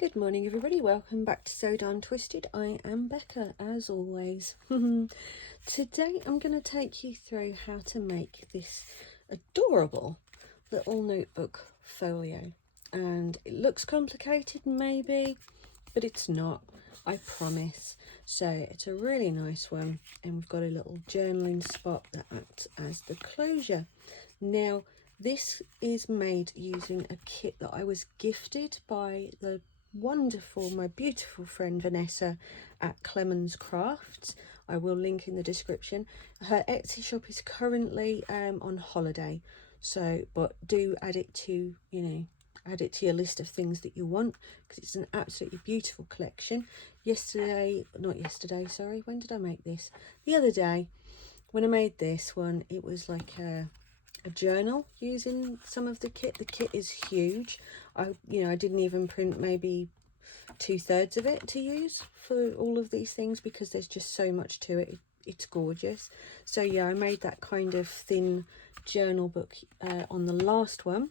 Good morning everybody, welcome back to So Darn Twisted. I am Becca as always. Today I'm going to take you through how to make this adorable little notebook folio, and it looks complicated maybe, but it's not, I promise. So it's a really nice one, and we've got a little journaling spot that acts as the closure. Now this is made using a kit that I was gifted by my beautiful friend Vanessa at Clemens Crafts. I will link in the description. Her Etsy shop is currently on holiday, so but do add it to your list of things that you want, because it's an absolutely beautiful collection. When did I make this? The other day when I made this one, it was like a journal using some of the kit. The kit is huge. I didn't even print maybe 2/3 of it to use for all of these things because there's just so much to it. It's gorgeous. So yeah, I made that kind of thin journal book on the last one,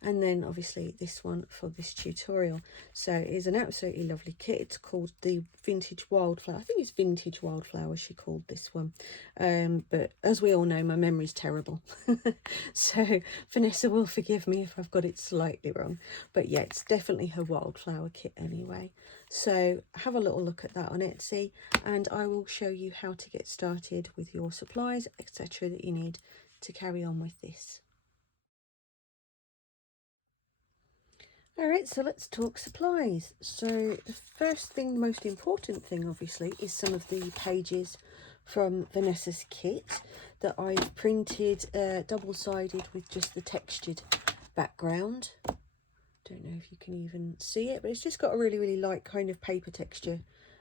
and then obviously this one for this tutorial. So it is an absolutely lovely kit. It's called the Vintage Wildflower. I think it's Vintage Wildflower she called this one, but as we all know, my memory's terrible. So Vanessa will forgive me if I've got it slightly wrong, but yeah, it's definitely her Wildflower kit anyway. So have a little look at that on Etsy, and I will show you how to get started with your supplies, etc., that you need to carry on with this. Alright, so let's talk supplies. So the first thing, the most important thing obviously, is some of the pages from Vanessa's kit that I've printed double-sided with just the textured background. Don't know if you can even see it, but it's just got a really light kind of paper texture,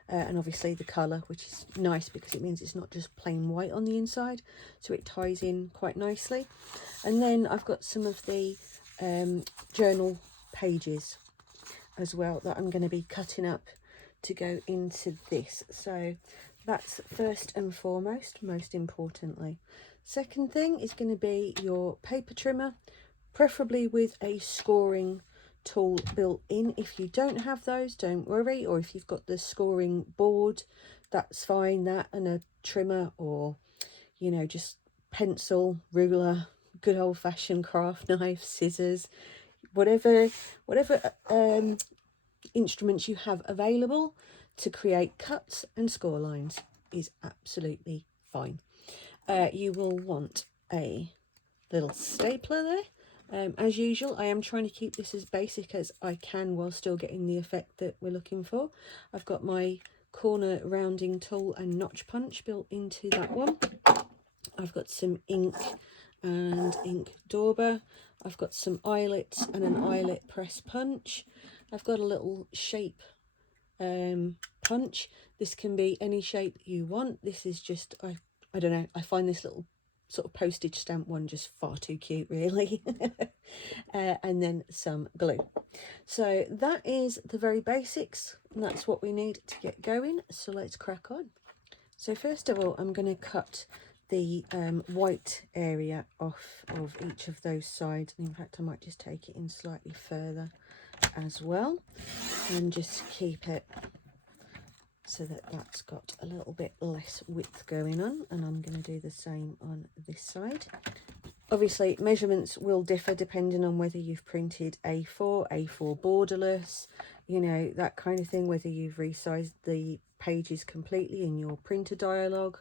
and obviously the colour, which is nice because it means it's not just plain white on the inside, so it ties in quite nicely. And then I've got some of the journal pages as well that I'm going to be cutting up to go into this. So that's first and foremost, most importantly. Second thing is going to be your paper trimmer, preferably with a scoring tool built in. If you don't have those, don't worry, or if you've got the scoring board, that's fine. That and a trimmer, or just pencil, ruler, good old-fashioned craft knife, scissors, whatever instruments you have available to create cuts and score lines is absolutely fine. You will want a little stapler there. As usual, I am trying to keep this as basic as I can while still getting the effect that we're looking for. I've got my corner rounding tool and notch punch built into that one. I've got some ink and ink dauber. I've got some eyelets and an eyelet press punch. I've got a little shape punch. This can be any shape you want. This is just, I don't know, I find this little sort of postage stamp one just far too cute, really. And then some glue. So that is the very basics, and that's what we need to get going. So let's crack on. So first of all, I'm going to cut the white area off of each of those sides. And in fact, I might just take it in slightly further as well, and just keep it so that that's got a little bit less width going on. And I'm going to do the same on this side. Obviously, measurements will differ depending on whether you've printed A4 borderless, that kind of thing, whether you've resized the pages completely in your printer dialogue.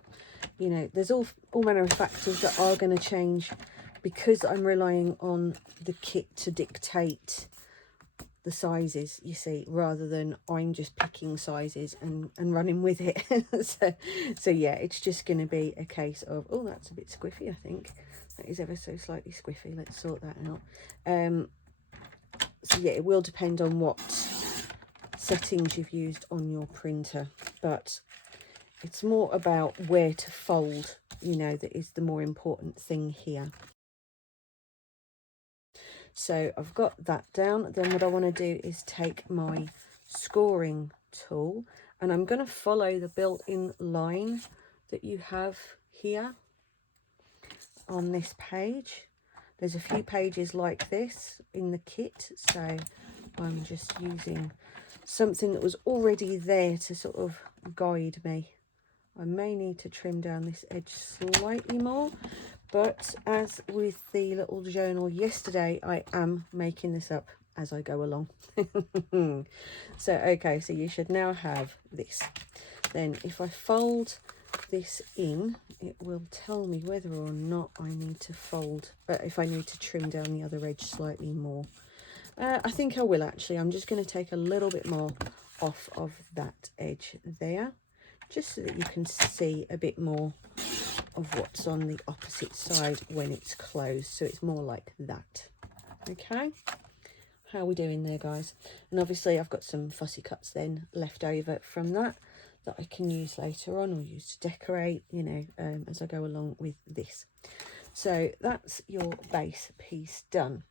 There's all manner of factors that are going to change, because I'm relying on the kit to dictate the sizes, you see, rather than I'm just picking sizes and running with it. so yeah, it's just going to be a case of, oh, that's a bit squiffy. I think that is ever so slightly squiffy. Let's sort that out. So yeah, it will depend on what settings you've used on your printer, but it's more about where to fold, that is the more important thing here. So I've got that down. Then what I want to do is take my scoring tool, and I'm going to follow the built-in line that you have here on this page. There's a few pages like this in the kit, so I'm just using something that was already there to sort of guide me. I may need to trim down this edge slightly more, but as with the little journal yesterday, I am making this up as I go along. So okay, so you should now have this. Then if I fold this in, it will tell me whether or not I need to fold, if I need to trim down the other edge slightly more. I think I will actually. I'm just going to take a little bit more off of that edge there, just so that you can see a bit more of what's on the opposite side when it's closed, so it's more like that. Okay, how are we doing there, guys? And obviously I've got some fussy cuts then left over from that I can use later on, or use to decorate, you know, as I go along with this. So that's your base piece done.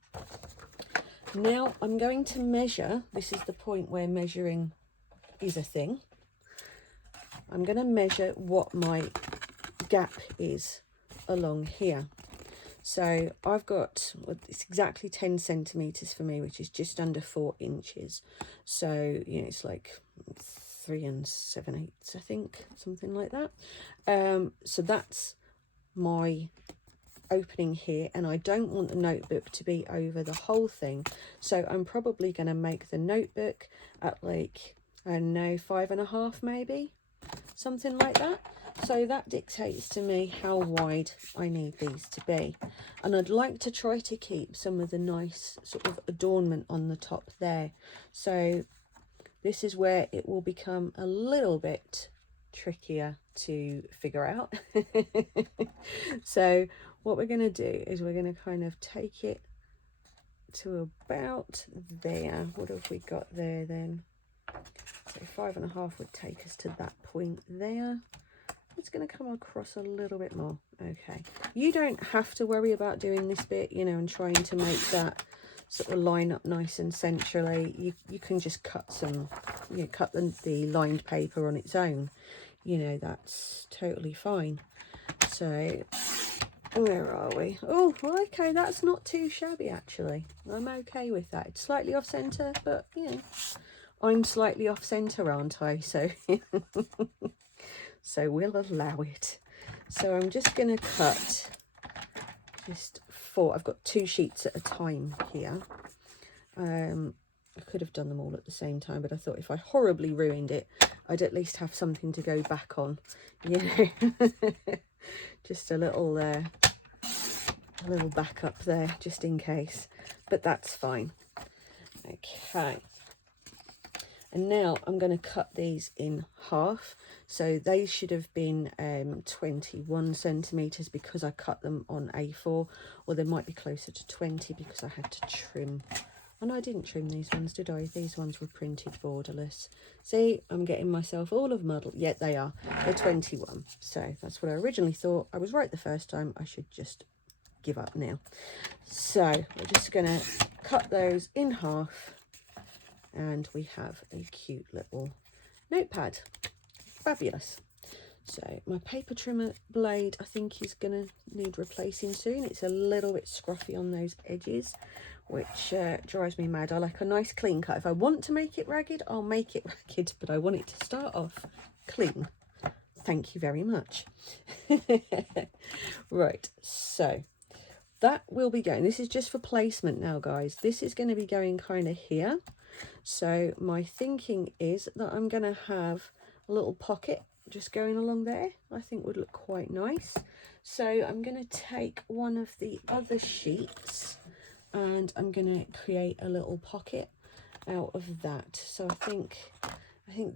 Now I'm going to measure. This is the point where measuring is a thing. I'm going to measure what my gap is along here. So I've got, well, it's exactly 10 centimeters for me, which is just under 4 inches. So, you know, it's like 3 7/8, I think, something like that. So that's my opening here, and I don't want the notebook to be over the whole thing. So I'm probably going to make the notebook at like, I don't know, 5.5 maybe, something like that. So that dictates to me how wide I need these to be. And I'd like to try to keep some of the nice sort of adornment on the top there. So this is where it will become a little bit trickier to figure out. So what we're going to do is we're going to kind of take it to about there. What have we got there then? So 5.5 would take us to that point there. It's going to come across a little bit more. Okay, you don't have to worry about doing this bit, you know, and trying to make that sort of line up nice and centrally. You can just cut some, you know, cut the lined paper on its own, you know, that's totally fine. So where are we? Oh, okay, that's not too shabby actually. I'm okay with that. It's slightly off center, but you know, I'm slightly off center, aren't I? So so we'll allow it. So I'm just going to cut just 4. I've got 2 sheets at a time here. I could have done them all at the same time, but I thought if I horribly ruined it, I'd at least have something to go back on, you know. Just a little backup there, just in case. But that's fine. Okay. And now I'm going to cut these in half. So they should have been 21 centimeters because I cut them on A4, or they might be closer to 20 because I had to trim. And I didn't trim these ones, did I? These ones were printed borderless. See, I'm getting myself all of muddled. Yet they are. They're 21. So that's what I originally thought. I was right the first time. I should just give up now. So we're just going to cut those in half. And we have a cute little notepad. Fabulous. So my paper trimmer blade, I think, is going to need replacing soon. It's a little bit scruffy on those edges, which drives me mad. I like a nice clean cut. If I want to make it ragged, I'll make it ragged, but I want it to start off clean. Thank you very much. Right, so that will be going. This is just for placement now, guys. This is going to be going kind of here. So my thinking is that I'm going to have a little pocket just going along there. I think would look quite nice. So I'm going to take one of the other sheets and I'm going to create a little pocket out of that. So I think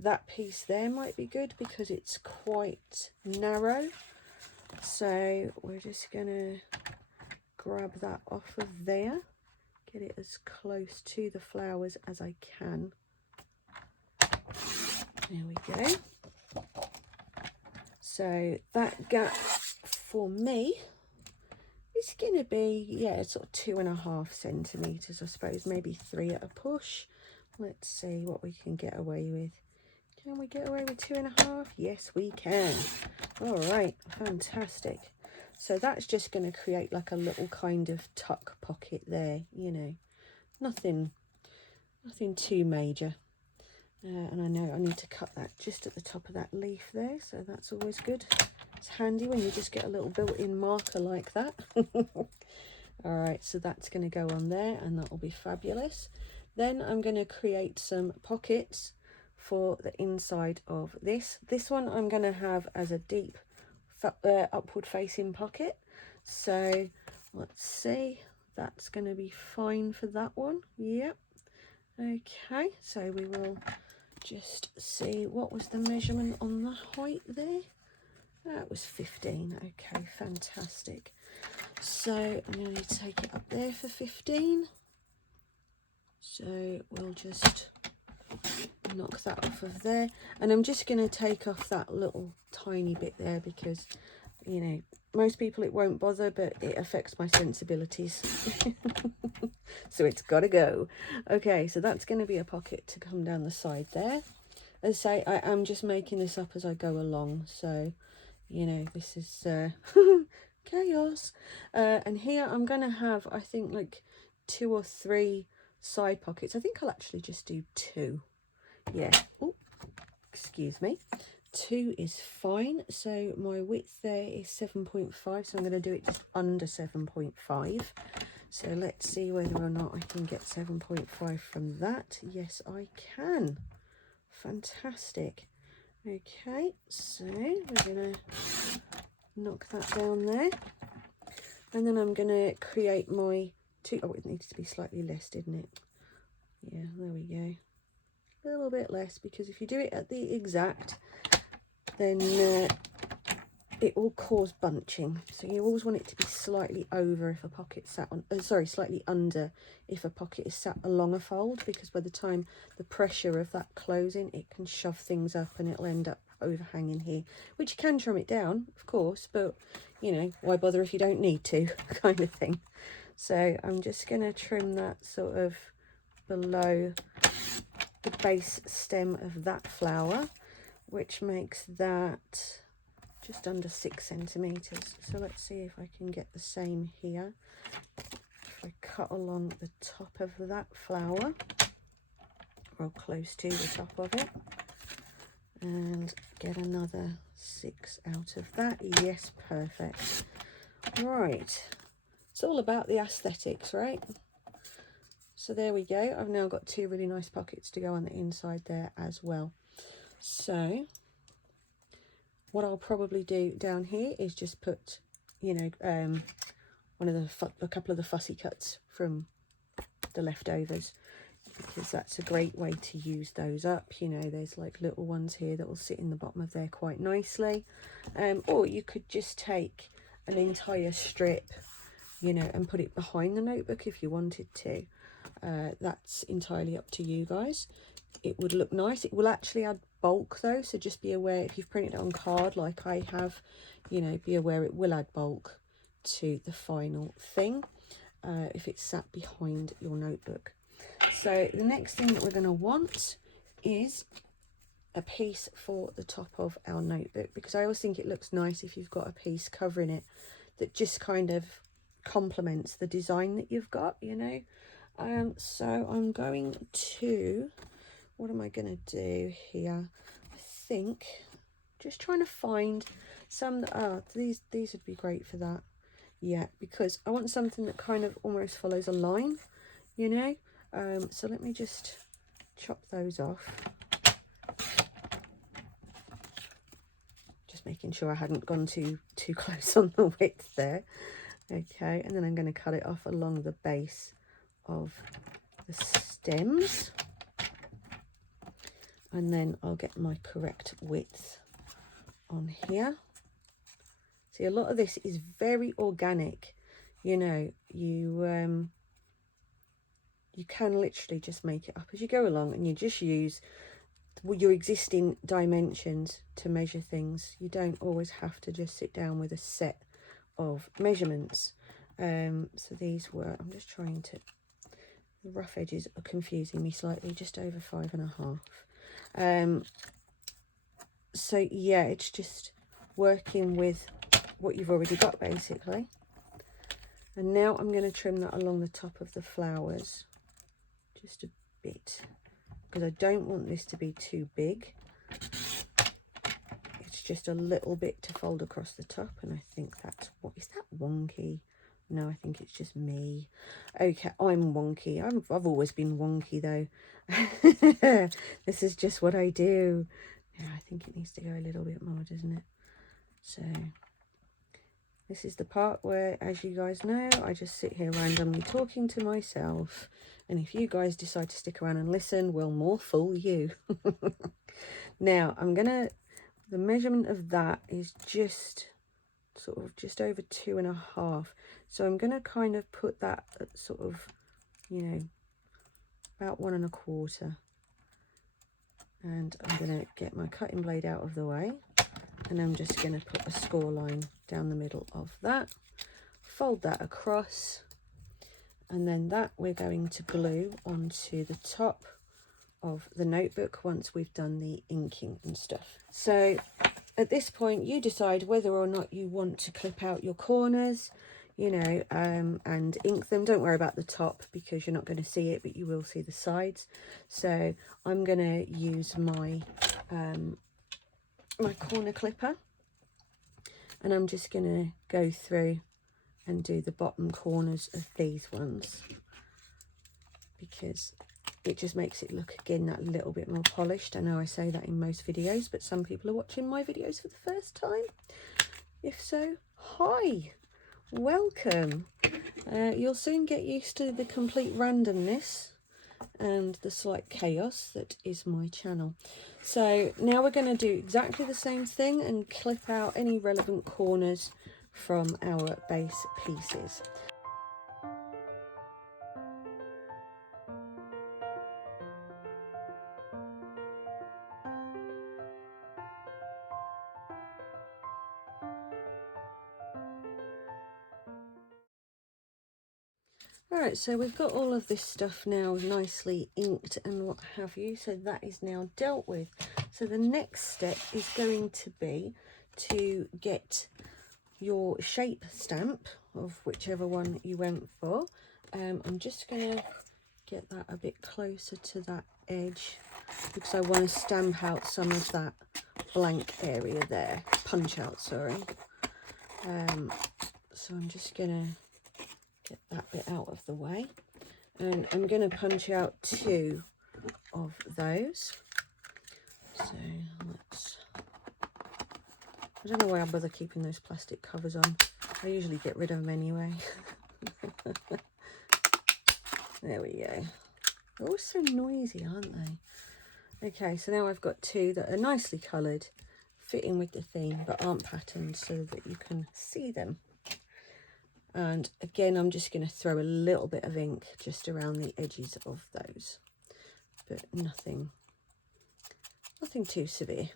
that piece there might be good because it's quite narrow. So we're just going to grab that off of there. Get it as close to the flowers as I can. There we go. So that gap for me is going to be, yeah, sort of 2.5 centimeters, I suppose, maybe 3 at a push. Let's see what we can get away with. Can we get away with 2.5? Yes, we can. All right, fantastic. So that's just going to create like a little kind of tuck pocket there, you know, nothing nothing too major. And I know I need to cut that just at the top of that leaf there, so that's always good. It's handy when you just get a little built-in marker like that. All right, so that's going to go on there, and that will be fabulous. Then I'm going to create some pockets for the inside of this. This one I'm going to have as a deep upward facing pocket. So let's see, that's going to be fine for that one. Yep. Okay, so we will just see what was the measurement on the height there. That was 15. Okay, fantastic. So I'm going to take it up there for 15. So we'll just knock that off of there, and I'm just going to take off that little tiny bit there because, you know, most people it won't bother, but it affects my sensibilities. So it's got to go. Okay, so that's going to be a pocket to come down the side there. As I say, I am just making this up as I go along, so, you know, this is chaos. And here I'm going to have, I think, like 2 or 3 side pockets. I think I'll actually just do 2. Yeah. Oh, excuse me. 2 is fine. So my width there is 7.5, so I'm going to do it just under 7.5. So let's see whether or not I can get 7.5 from that. Yes, I can. Fantastic. Okay, so we're going to knock that down there. And then I'm going to create my 2. Oh, it needs to be slightly less, didn't it? Yeah, there we go. A little bit less, because if you do it at the exact, then it will cause bunching. So you always want it to be slightly over if a pocket sat on, slightly under if a pocket is sat along a fold, because by the time the pressure of that closing, it can shove things up and it'll end up overhanging here, which you can trim it down, of course, but you know, why bother if you don't need to, kind of thing. So I'm just going to trim that sort of below the base stem of that flower, which makes that just under 6 centimeters. So let's see if I can get the same here. If I cut along the top of that flower, or close to the top of it, and get another 6 out of that. Yes, perfect. Right, it's all about the aesthetics, right? So there we go. I've now got 2 really nice pockets to go on the inside there as well. So what I'll probably do down here is just put, you know, a couple of the fussy cuts from the leftovers, because that's a great way to use those up. You know, there's like little ones here that will sit in the bottom of there quite nicely. Or you could just take an entire strip, you know, and put it behind the notebook if you wanted to. That's entirely up to you guys. It would look nice. It will actually add bulk though, so just be aware if you've printed it on card like I have, you know, be aware it will add bulk to the final thing if it's sat behind your notebook. So the next thing that we're going to want is a piece for the top of our notebook, because I always think it looks nice if you've got a piece covering it that just kind of complements the design that you've got, you know. So I'm going to, what am I going to do here? I think just trying to find some that these would be great for that. Yeah, because I want something that kind of almost follows a line, you know. So let me just chop those off, just making sure I hadn't gone too close on the width there. Okay, and then I'm going to cut it off along the base of the stems, and then I'll get my correct width on here. See, a lot of this is very organic, you know. You can literally just make it up as you go along, and you just use your existing dimensions to measure things. You don't always have to just sit down with a set of measurements. So these were, I'm just trying to, the rough edges are confusing me slightly, just over 5.5. So yeah, it's just working with what you've already got basically. And now I'm going to trim that along the top of the flowers, just a bit, because I don't want this to be too big. It's just a little bit to fold across the top, and I think that's what is that wonky? No, I think it's just me. Okay, I'm wonky. I've always been wonky though. This is just what I do. Yeah, I think it needs to go a little bit more, doesn't it? So this is the part where, as you guys know, I just sit here randomly talking to myself. And if you guys decide to stick around and listen, well, more fool you. Now, the measurement of that is just sort of just over 2.5. So I'm going to kind of put that at sort of, you know, about 1.25. And I'm going to get my cutting blade out of the way. And I'm just going to put a score line down the middle of that. Fold that across. And then that we're going to glue onto the top of the notebook once we've done the inking and stuff. So at this point, you decide whether or not you want to clip out your corners, you know, and ink them. Don't worry about the top because you're not going to see it, but you will see the sides. So I'm going to use my my corner clipper, and I'm just going to go through and do the bottom corners of these ones, because it just makes it look again that little bit more polished. I know I say that in most videos, but some people are watching my videos for the first time. If so, hi, welcome. You'll soon get used to the complete randomness and the slight chaos that is my channel. So now we're going to do exactly the same thing and clip out any relevant corners from our base pieces. Alright, so we've got all of this stuff now nicely inked and what have you, so that is now dealt with. So the next step is going to be to get your shape stamp of whichever one you went for. I'm just going to get that a bit closer to that edge because I want to stamp out some of that blank area there, punch out, sorry. So I'm just going to get that bit out of the way, and I'm going to punch out 2 of those. So I don't know why I bother keeping those plastic covers on. I usually get rid of them anyway. There we go. They're all so noisy, aren't they? Okay, so now I've got 2 that are nicely coloured, fitting with the theme, but aren't patterned so that you can see them. And again, I'm just going to throw a little bit of ink just around the edges of those, but nothing too severe.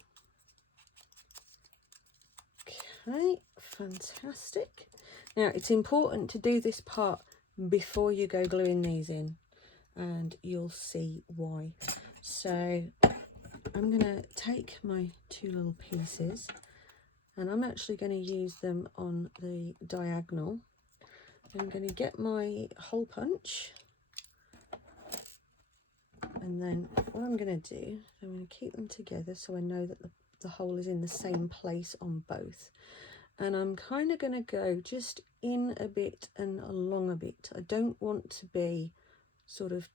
Okay, fantastic. Now it's important to do this part before you go gluing these in, and you'll see why. So I'm going to take my 2 little pieces, and I'm actually going to use them on the diagonal. I'm going to get my hole punch, and then what I'm going to do, I'm going to keep them together so I know that the hole is in the same place on both. And I'm kind of going to go just in a bit and along a bit. I don't want to be sort of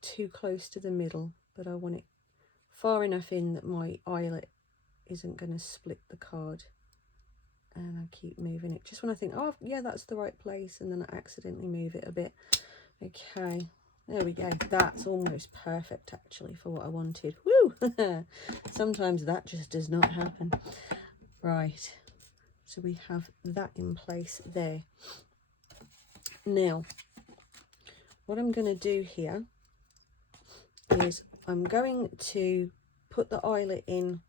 too close to the middle, but I want it far enough in that my eyelet isn't going to split the card. And I keep moving it just when I think, oh yeah, that's the right place, and then I accidentally move it a bit. Okay, there we go. That's almost perfect actually for what I wanted. Woo! Sometimes that just does not happen. Right, so we have that in place there. Now what I'm going to do here is I'm going to put the eyelet in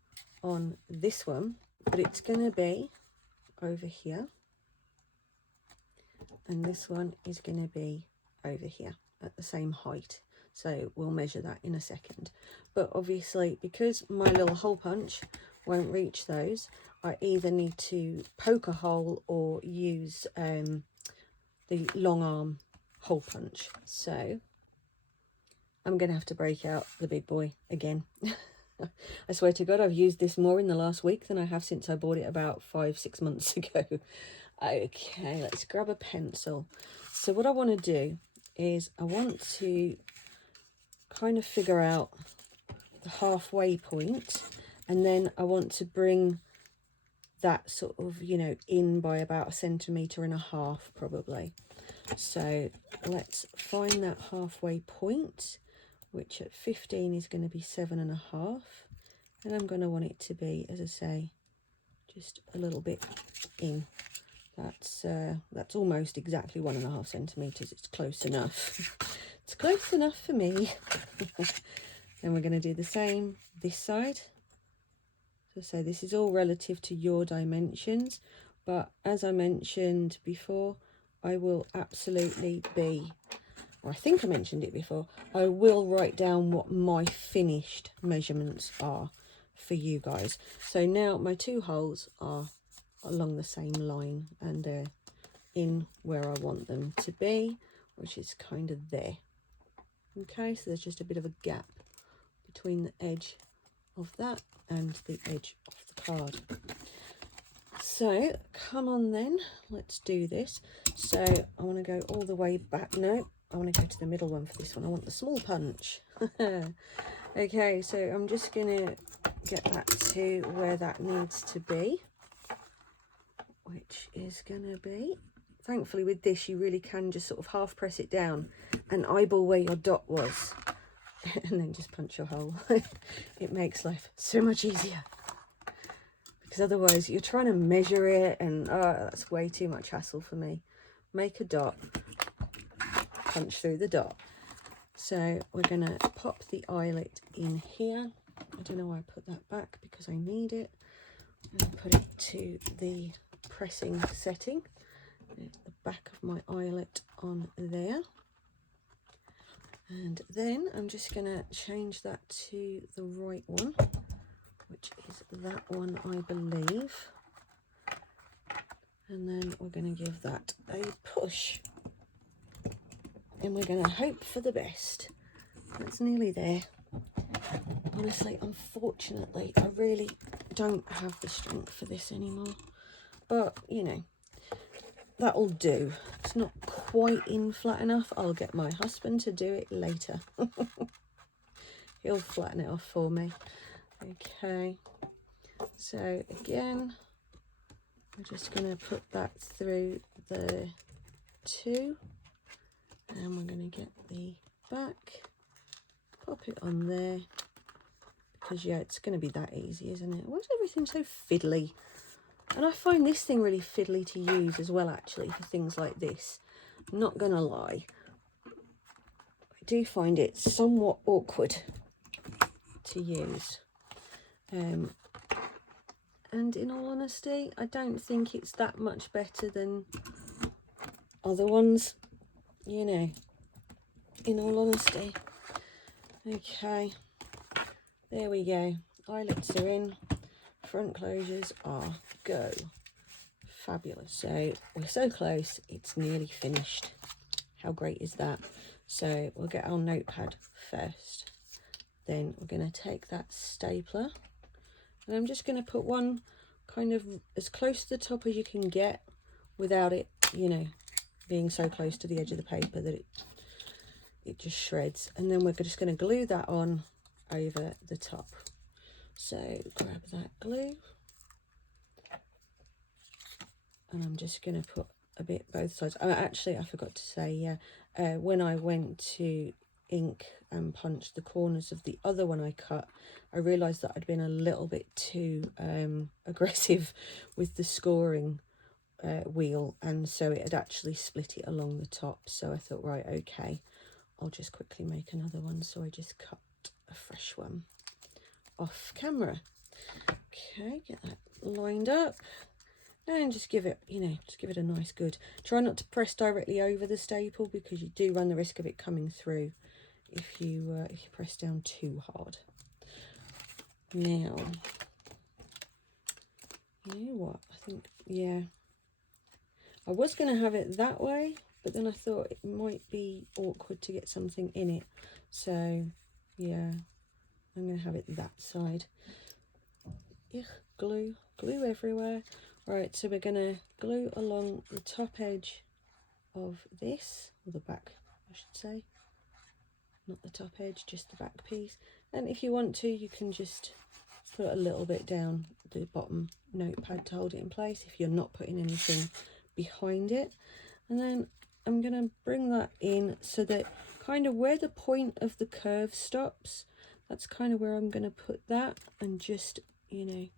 on this one, but it's going to be over here, and this one is going to be over here at the same height, so we'll measure that in a second. But obviously, because my little hole punch won't reach those, I either need to poke a hole or use the long arm hole punch. So I'm going to have to break out the big boy again. I swear to God, I've used this more in the last week than I have since I bought it about 5-6 months ago. Okay, let's grab a pencil. So what I want to do is I want to kind of figure out the halfway point, and then I want to bring that sort of, you know, in by about 1.5 centimeters probably. So let's find that halfway point, which at 15 is going to be 7.5, and I'm going to want it to be, as I say, just a little bit in. That's almost exactly 1.5 centimeters. It's close enough. It's close enough for me. Then we're going to do the same this side. So this is all relative to your dimensions, but as I mentioned before, I will absolutely be, or I think I mentioned it before, I will write down what my finished measurements are for you guys. So now my 2 holes are along the same line, and they're in where I want them to be, which is kind of there. Okay, so there's just a bit of a gap between the edge of that and the edge of the card. So come on then, let's do this. So I want to go all the way back. No, I want to go to the middle one for this one. I want the small punch. Okay, so I'm just gonna get that to where that needs to be, which is gonna be, thankfully with this you really can just sort of half press it down and eyeball where your dot was and then just punch your hole. It makes life so much easier, because otherwise you're trying to measure it and that's way too much hassle for me. Make a dot, punch through the dot. So we're gonna pop the eyelet in here. I don't know why I put that back, because I need it. And put it to the pressing setting. There's the back of my eyelet on there. And then I'm just going to change that to the right one, which is that one, I believe. And then we're going to give that a push. And we're going to hope for the best. It's nearly there. Honestly, unfortunately, I really don't have the strength for this anymore. But, you know, that'll do. It's not quite in flat enough. I'll get my husband to do it later. He'll flatten it off for me. Okay. So, again, I'm just going to put that through the 2. And we're going to get the back. Pop it on there. Because, yeah, it's going to be that easy, isn't it? Why is everything so fiddly? And I find this thing really fiddly to use as well, actually, for things like this. I'm not going to lie. I do find it somewhat awkward to use. And in all honesty, I don't think it's that much better than other ones, you know, in all honesty. Okay, there we go. Eyelets are in. Front closures are go. Fabulous. So we're so close, it's nearly finished. How great is that? So we'll get our notepad first. Then we're going to take that stapler, and I'm just going to put one kind of as close to the top as you can get without it, you know, being so close to the edge of the paper that it just shreds. And then we're just going to glue that on over the top. So grab that glue, and I'm just going to put a bit both sides. Actually, I forgot to say, yeah, when I went to ink and punch the corners of the other one I cut, I realised that I'd been a little bit too aggressive with the scoring wheel, and so it had actually split it along the top. So I thought, right, okay, I'll just quickly make another one. So I just cut a fresh one off camera. Okay, get that lined up, and just give it, you know, just give it a nice good. Try not to press directly over the staple, because you do run the risk of it coming through if you press down too hard. Now, you know what? I think, yeah, I was going to have it that way, but then I thought it might be awkward to get something in it, so yeah, I'm going to have it that side. Ugh, glue everywhere. Right, so we're going to glue along the top edge of this, or the back I should say, not the top edge, just the back piece. And if you want to, you can just put a little bit down the bottom notepad to hold it in place if you're not putting anything behind it. And then I'm going to bring that in so that kind of where the point of the curve stops, that's kind of where I'm going to put that, and just, you know,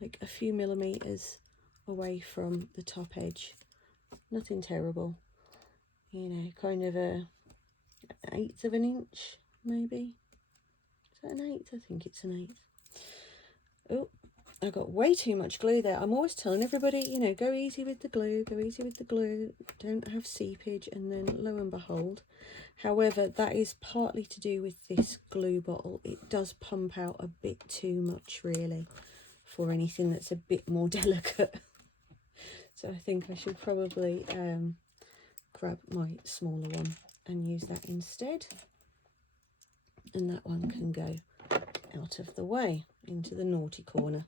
like a few millimeters away from the top edge. Nothing terrible, you know, kind of an 1/8 of an inch maybe. Is that an 1/8? I think it's an 1/8. Oh, I got way too much glue there. I'm always telling everybody, you know, go easy with the glue, go easy with the glue, don't have seepage, and then lo and behold. However, that is partly to do with this glue bottle. It does pump out a bit too much really for anything that's a bit more delicate. So I think I should probably grab my smaller one and use that instead. And that one can go out of the way into the naughty corner.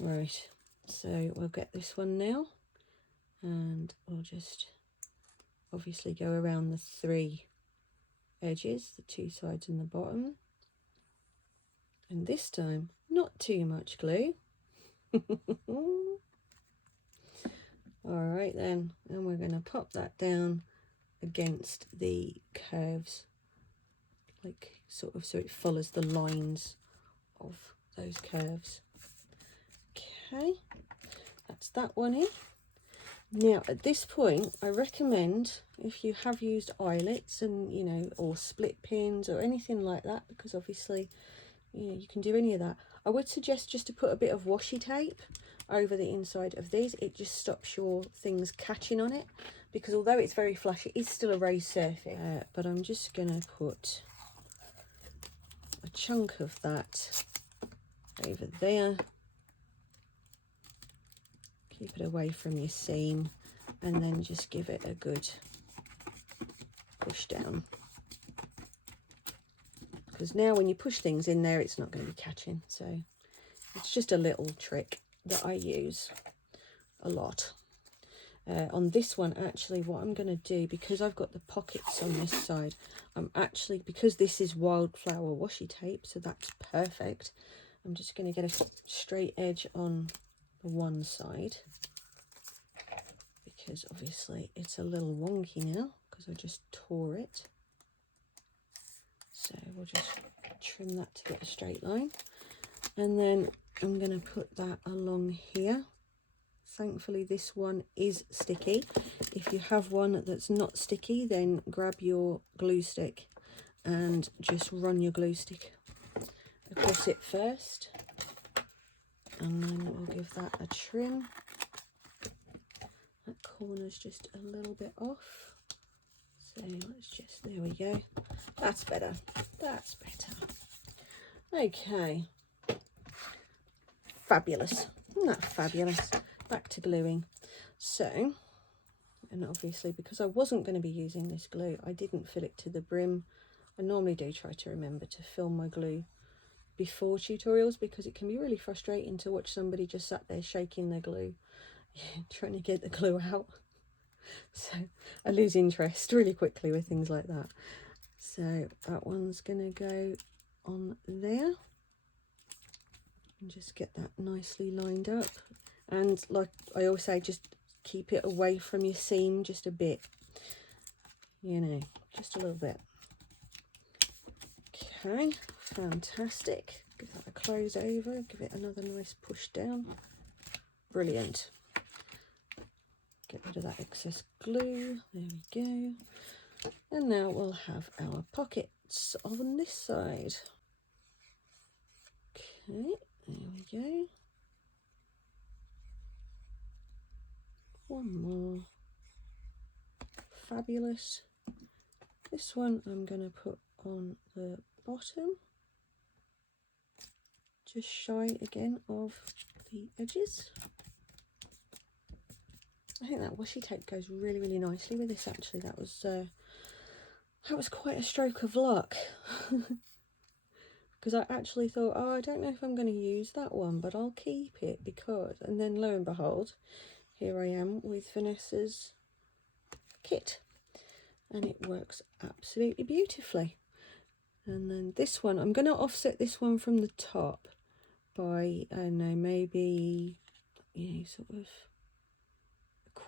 Right, so we'll get this one now, and we'll just obviously go around the 3 edges, the 2 sides and the bottom. And this time, not too much glue. Alright then, and we're going to pop that down against the curves, like sort of so it follows the lines of those curves. Okay, that's that one in. Now at this point, I recommend, if you have used eyelets and, you know, or split pins or anything like that, because obviously, you know, you can do any of that, I would suggest just to put a bit of washi tape over the inside of these. It just stops your things catching on it, because although it's very flush, it is still a raised surface. But I'm just gonna put a chunk of that over there. Keep it away from your seam, and then just give it a good push down, because now when you push things in there, it's not going to be catching. So it's just a little trick that I use a lot. On this one, actually, what I'm going to do, because I've got the pockets on this side, I'm actually, because this is wildflower washi tape, so that's perfect, I'm just going to get a straight edge on the one side, because obviously it's a little wonky now because I just tore it. So we'll just trim that to get a straight line, and then I'm going to put that along here. Thankfully this one is sticky. If you have one that's not sticky, then grab your glue stick and just run your glue stick across it first, and then we'll give that a trim. That corner's just a little bit off, so let's just, there we go, that's better, that's better. Okay, fabulous, isn't that fabulous? Back to gluing. So, and obviously because I wasn't going to be using this glue, I didn't fill it to the brim. I normally do try to remember to fill my glue before tutorials, because it can be really frustrating to watch somebody just sat there shaking their glue, trying to get the glue out. So I lose interest really quickly with things like that. So that one's going to go on there, and just get that nicely lined up. And like I always say, just keep it away from your seam just a bit, you know, just a little bit. Okay, fantastic. Give that a close over, give it another nice push down. Brilliant. Get rid of that excess glue. There we go. And now we'll have our pockets on this side. Okay, there we go. One more. Fabulous. This one I'm going to put on the bottom, just shy again of the edges. I think that washi tape goes really, really nicely with this actually. That was quite a stroke of luck. Because I actually thought, oh, I don't know if I'm going to use that one, but I'll keep it because, and then lo and behold, here I am with Vanessa's kit, and it works absolutely beautifully. And then this one, I'm going to offset this one from the top by, I don't know, maybe, you know, sort of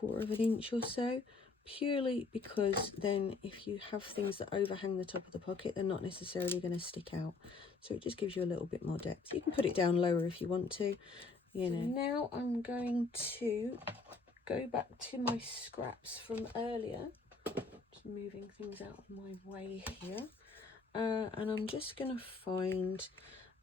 1/4 inch or so, purely because then if you have things that overhang the top of the pocket, they're not necessarily going to stick out, so it just gives you a little bit more depth. You can put it down lower if you want to, you know. So now I'm going to go back to my scraps from earlier, just moving things out of my way here, and I'm just going to find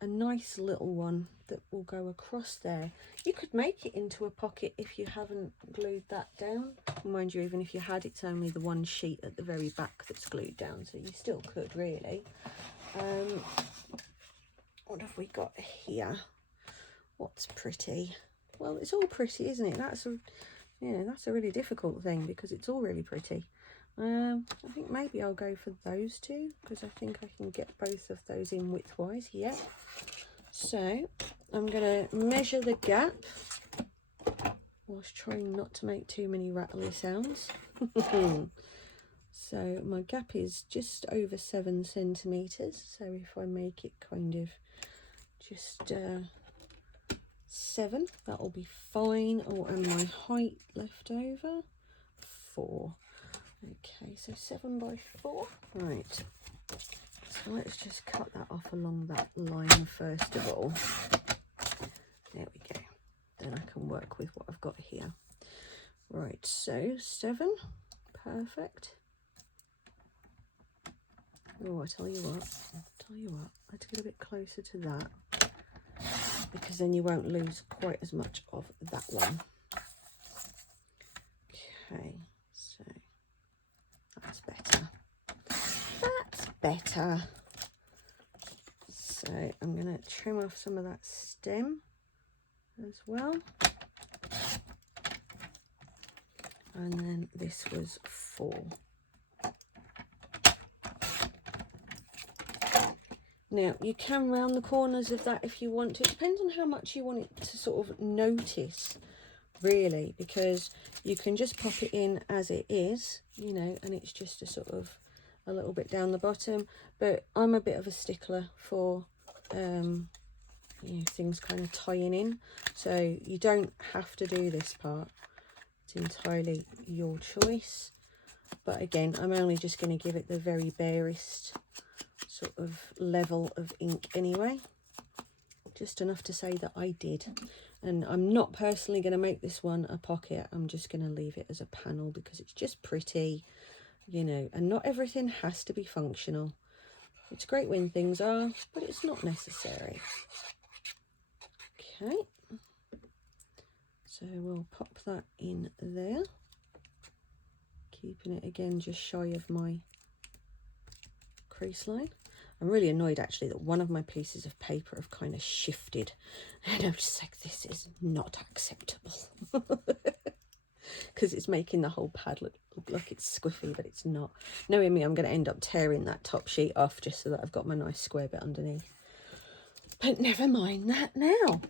a nice little one that will go across there. You could make it into a pocket if you haven't glued that down. Mind you, even if you had, it's only the one sheet at the very back that's glued down, so you still could really. What have we got here? What's pretty? Well, it's all pretty, isn't it? That's a really difficult thing because it's all really pretty. I think maybe I'll go for those two because I think I can get both of those in widthwise. Yeah. So I'm going to measure the gap whilst trying not to make too many rattly sounds. So my gap is just over 7 centimetres. So if I make it kind of just 7, that'll be fine. Oh, and my height left over 4. Okay, so 7 by 4. Right, so let's just cut that off along that line first of all. There we go. Then I can work with what I've got here. Right, so 7, perfect. Oh, I tell you what, let's get a bit closer to that, because then you won't lose quite as much of that one. Okay, so that's better. That's better. So I'm going to trim off some of that stem as well. And then this was 4. Now you can round the corners of that if you want to. It depends on how much you want it to sort of notice, really, because you can just pop it in as it is, you know, and it's just a sort of a little bit down the bottom. But I'm a bit of a stickler for you know, things kind of tying in, so you don't have to do this part. It's entirely your choice, but again, I'm only just going to give it the very barest sort of level of ink anyway, just enough to say that I did. And I'm not personally going to make this one a pocket. I'm just going to leave it as a panel because it's just pretty, you know, and not everything has to be functional. It's great when things are, but it's not necessary. Okay, so we'll pop that in there, keeping it again just shy of my crease line. I'm really annoyed actually that one of my pieces of paper have kind of shifted, and I'm just like, this is not acceptable. Because it's making the whole pad look like it's squiffy, but it's not. Knowing me, I'm going to end up tearing that top sheet off just so that I've got my nice square bit underneath. But never mind that now.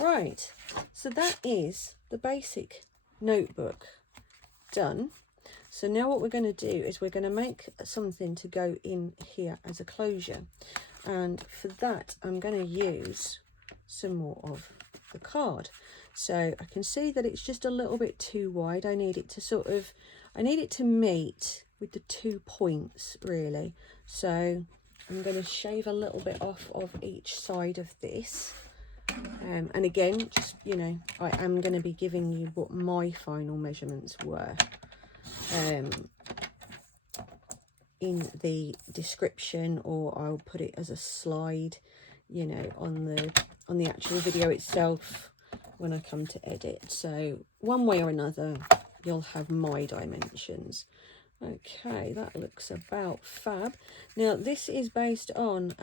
Right, so that is the basic notebook done. So now what we're going to do is we're going to make something to go in here as a closure. And for that, I'm going to use some more of the card. So I can see that it's just a little bit too wide. I need it to sort of, I need it to meet with the 2 points really. So I'm going to shave a little bit off of each side of this. And again, just, you know, I am going to be giving you what my final measurements were in the description, or I'll put it as a slide, you know, on the actual video itself when I come to edit. So one way or another, you'll have my dimensions. Okay, that looks about fab. Now this is based on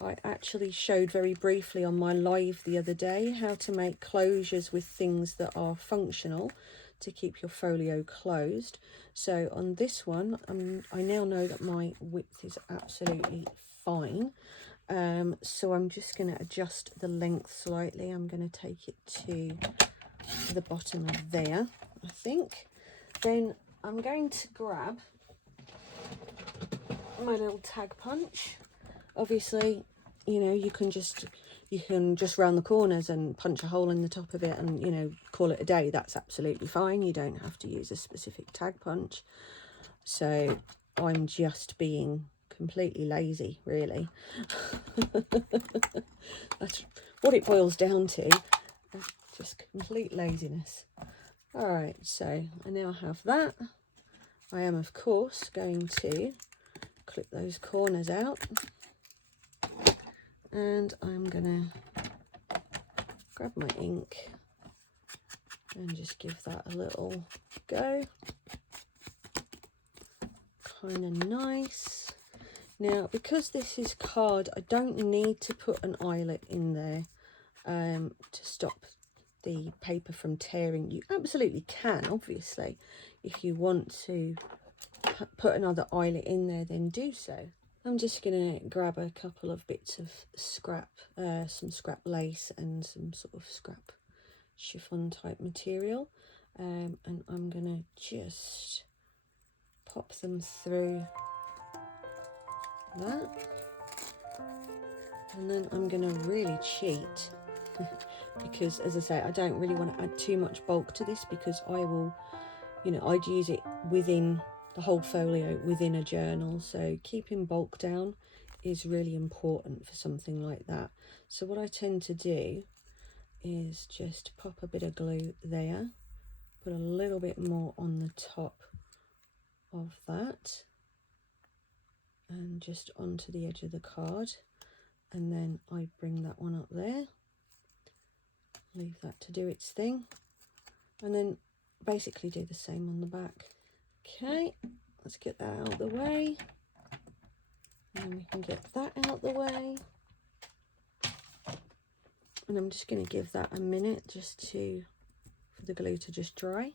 I actually showed very briefly on my live the other day how to make closures with things that are functional. to keep your folio closed. So on this one, I now know that my width is absolutely fine. So I'm just going to adjust the length slightly. I'm going to take it to the bottom of there, I think. Then I'm going to grab my little tag punch. Obviously, you know, you can just round the corners and punch a hole in the top of it and, you know, call it a day. That's absolutely fine. You don't have to use a specific tag punch. So I'm just being completely lazy, really. That's what it boils down to, just complete laziness. All right, so I now have that. I am, of course, going to clip those corners out, and I'm gonna grab my ink and just give that a little go. Kind of nice. Now, because this is card, I don't need to put an eyelet in there to stop the paper from tearing. You absolutely can, obviously. If you want to put another eyelet in there, then do so. I'm just going to grab a couple of bits of scrap, some scrap lace and some sort of scrap chiffon type material, and I'm going to just pop them through that, and then I'm going to really cheat because, as I say, I don't really want to add too much bulk to this, because I will, you know, I'd use it within the whole folio within a journal, so keeping bulk down is really important for something like that. So what I tend to do is just pop a bit of glue there, put a little bit more on the top of that, and just onto the edge of the card, and then I bring that one up there, leave that to do its thing, and then basically do the same on the back. Okay, let's get that out of the way, and then we can get that out the way, and I'm just going to give that a minute just for the glue to just dry.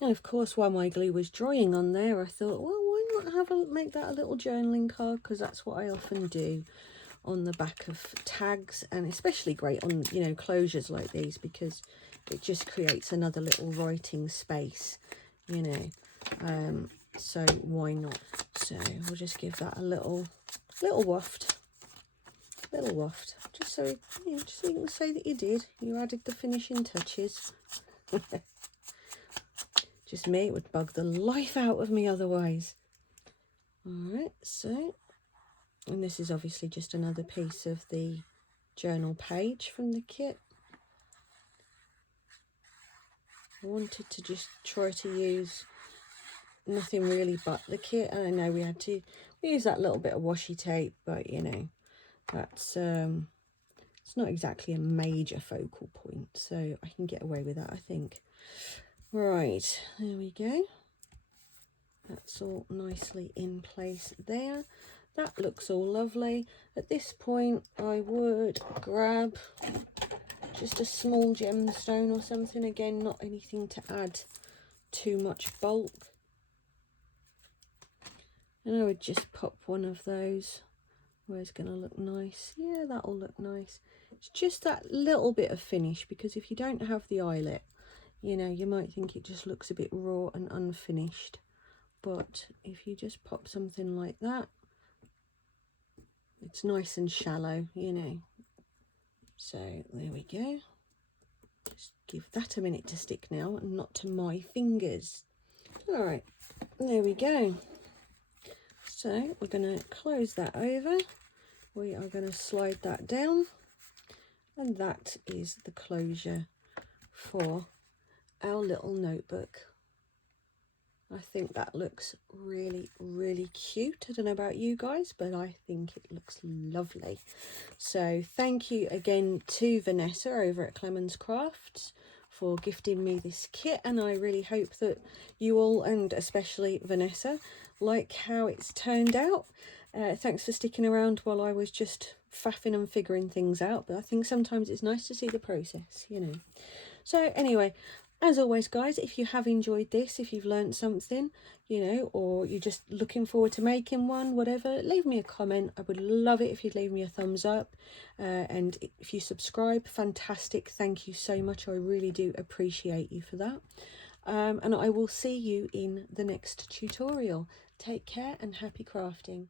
And of course, while my glue was drying on there, I thought, well, why not make that a little journaling card, because that's what I often do on the back of tags, and especially great on, you know, closures like these, because it just creates another little writing space, you know. So why not? So we'll just give that a little waft, just so you know, just so you can say that you added the finishing touches. Just me, it would bug the life out of me otherwise. All right, so, and this is obviously just another piece of the journal page from the kit. I wanted to just try to use nothing really but the kit, and I know we use that little bit of washi tape, but you know, that's it's not exactly a major focal point, so I can get away with that, I think. Right, there we go. That's all nicely in place there. That looks all lovely. At this point, I would grab just a small gemstone or something. Again, not anything to add too much bulk. And I would just pop one of those. Where's going to look nice? Yeah, that'll look nice. It's just that little bit of finish, because if you don't have the eyelet, you know, you might think it just looks a bit raw and unfinished. But if you just pop something like that, it's nice and shallow, you know. So there we go. Just give that a minute to stick now, and not to my fingers. All right, there we go. So we're going to close that over. We are going to slide that down, and that is the closure for our little notebook. I think that looks really, really cute. I don't know about you guys, but I think it looks lovely. So thank you again to Vanessa over at Clemens Crafts for gifting me this kit, and I really hope that you all, and especially Vanessa, like how it's turned out. Thanks for sticking around while I was just faffing and figuring things out, but I think sometimes it's nice to see the process, you know. So anyway, As always, guys, if you have enjoyed this, if you've learned something, you know, or you're just looking forward to making one, whatever, leave me a comment. I would love it if you'd leave me a thumbs up. And if you subscribe, fantastic. Thank you so much. I really do appreciate you for that. And I will see you in the next tutorial. Take care and happy crafting.